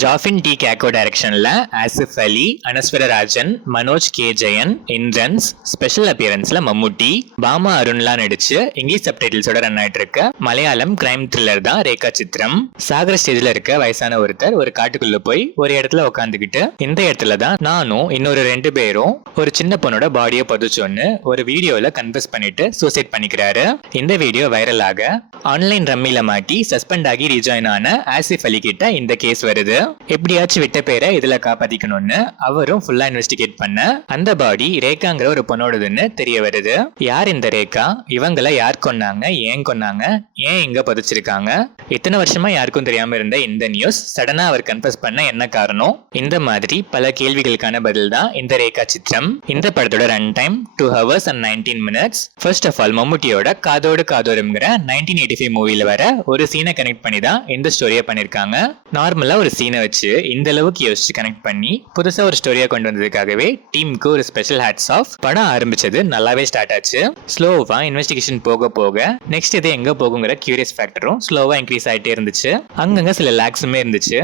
ஜாஃபின் D கேக்கோ டைரக்ஷன்ல Asif Ali, Anaswara Rajan, Manoj K Jayan, Indrans, special அப்பியரன்ஸ்ல மம்முட்டி, பாமா அருண்லாம் நடிச்சு English சப்டைட்டில்ஸோட run ஆயிட்டு இருக்க மலையாளம் கிரைம் த்ரில்லர் தான் ரேகா சித்திரம். சாகர ஸ்டேஜ்ல இருக்க வயசான ஒருத்தர் ஒரு காட்டுக்குள்ள போய் ஒரு இடத்துல உட்காந்துக்கிட்டு இந்த இடத்துல தான் நானும் இன்னொரு 2 பேரும் ஒரு சின்ன பொண்ணோட பாடியை புதைச்சோன்னு ஒரு வீடியோல கன்ஃபஸ் பண்ணிட்டு சூசைட் பண்ணிக்கிறாரு. இந்த வீடியோ வைரல் ஆக ஆன்லைன் ரம்மில மாட்டி சஸ்பெண்ட் ஆகி ரிஜாயின் ஆன ஆசிஃப் அலி கிட்ட இந்த கேஸ் வருது. எப்படியாச்சும் விட்ட பேரை இதுல காப்பாத்திக்கணும்னு அவரும் ஃபுல்லா இன்வெஸ்டிகேட் பண்ண அந்த பாடி ரேகாங்கிற ஒரு பொண்ணோடதுன்னு தெரிய வருது. யார் இந்த ரேகா, இவங்களை யார் கொன்னாங்க, ஏன் கொன்னாங்க, ஏன் இங்க புதைச்சிருக்காங்க, இத்தனை வருஷமா யாருக்கும் தெரியாம இருந்த இந்த நியூஸ் சடனா அவர் கன்ஃபஸ் பண்ண என்ன காரணம், இந்த மாதிரி பல கேள்விகளுக்கான பதில் தான் இந்த ரேகா சித்திரம். இந்த படத்தோட run time 2 hours and 19 minutes. First of all மம்முட்டியோட காதோடு காதோடுங்கிற 1985 மூவில வர ஒரு சீனை கனெக்ட் பண்ணி தான் இந்த ஸ்டோரியை பண்ணிருக்காங்க. நார்மலா ஒரு சீனை வச்சு இந்த அளவுக்கு யோசிச்சு கனெக்ட் பண்ணி புதுசா ஒரு ஸ்டோரியா கொண்டு வந்ததுக்காகவே டீமுக்கு ஒரு ஸ்பெஷல் ஹேட்ஸ் ஆஃப். படம் ஆரம்பிச்சது நல்லாவே ஸ்டார்ட் ஆச்சு. ஸ்லோவா இன்வெஸ்டிகேஷன் போக போக நெக்ஸ்ட் இது எங்க போகுங்கிற கியூரியஸ் ஃபேக்டரும் ஸ்லோவா இன்க்ரீஸ் ஆயிட்டே இருந்துச்சு. அங்கங்க சில லேக்ஸுமே இருந்துச்சு.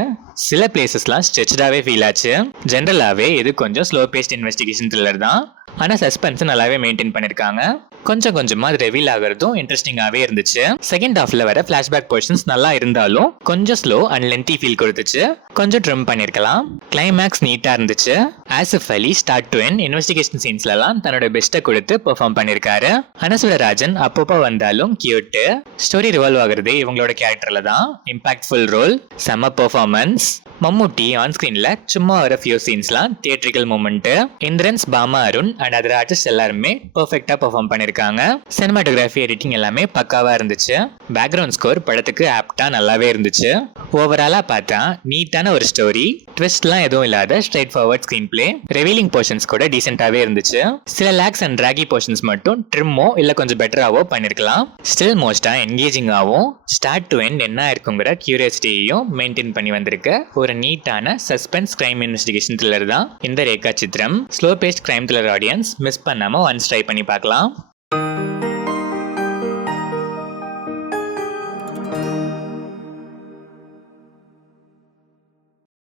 சில பிளேசஸ்லாம் ஸ்ட்ரெச்டாவே ஃபீல் ஆச்சு. ஜென்ரலாவே இது கொஞ்சம் ஸ்லோ பேஸ்ட் இன்வெஸ்டிகேஷன் த்ரில்லர் தான். ஆனா சஸ்பென்ஸ் நல்லாவே மெயின்டைன் பண்ணிருக்காங்க. கொஞ்சம் கொஞ்சமா அது ரெவீல் ஆகிறதும் இன்ட்ரெஸ்டிங்காவே இருந்துச்சு. செகண்ட் ஹாஃப்ல வர பிளாஷ்பேக் போர்ஷன்ஸ் நல்லா இருந்தாலும் கொஞ்சம் ஸ்லோ அண்ட் லென்த்தி ஃபீல் கொடுத்துச்சு. கொஞ்சம் ட்ரிம் பண்ணிருக்கலாம். கிளைமேக்ஸ் நீட்டா இருந்துச்சு. Asif Ali start to end investigation சீன்ஸ்லாம் தன்னோட பெஸ்ட்டை கொடுத்து பெர்ஃபார்ம் பண்ணிருக்காரு. அனஸ்வர ராஜன் அப்பப்போ வந்தாலும் கியூட். ஸ்டோரி ரிவால்வ் ஆகுறது இவங்களோட கேரக்டர்ல தான். இம்பாக்ட்ஃபுல் ரோல், செம்ம பெர்ஃபார்மன்ஸ். மம்முட்டி ஆன் ஸ்கிரீன்ல சும்மா வர ஃபியூ சீன்ஸ்லாம் theatrical moment. Indrans, Bhama Arun and other artist எல்லாருமே பெர்ஃபெக்ட்டா பெர்ஃபார்ம் பண்ணிருக்காங்க. சினிமாட்டோகிராஃபி, எடிட்டிங் எல்லாமே பக்காவா இருந்துச்சு. பேக்ரவுண்ட் ஸ்கோர் படத்துக்கு ஆப்டா நல்லாவே இருந்துச்சு. ஓவராலா பார்த்தா நீட்டான ஒரு ஸ்டோரி, ட்விஸ்ட்லாம் எதுவும் இல்லாத straight forward screen play, revealing portions கூட டீசென்ட்டாவே இருந்துச்சு. சில லேக்ஸ் அண்ட் டிராகி போர்ஷன்ஸ் மட்டும் ட்ரிம்மோ இல்ல கொஞ்சம் பெட்டராவோ பண்ணிருக்கலாம். ஸ்டில் மோஸ்டா என்கேஜிங்காகவும் ஸ்டார்ட் டு எண்ட் என்ன இருக்குங்கிற கியூரியாசிட்டியையும் மெயின்டைன் பண்ணி வந்திருக்க ஒரு நீட்டான சஸ்பென்ஸ் கிரைம் இன்வெஸ்டிகேஷன் த்ரில்லர் தான் இந்த Rekhachithram. Slow paced crime thriller audience miss பண்ணாம ஒன்ஸ் ட்ரை பண்ணி பார்க்கலாம்.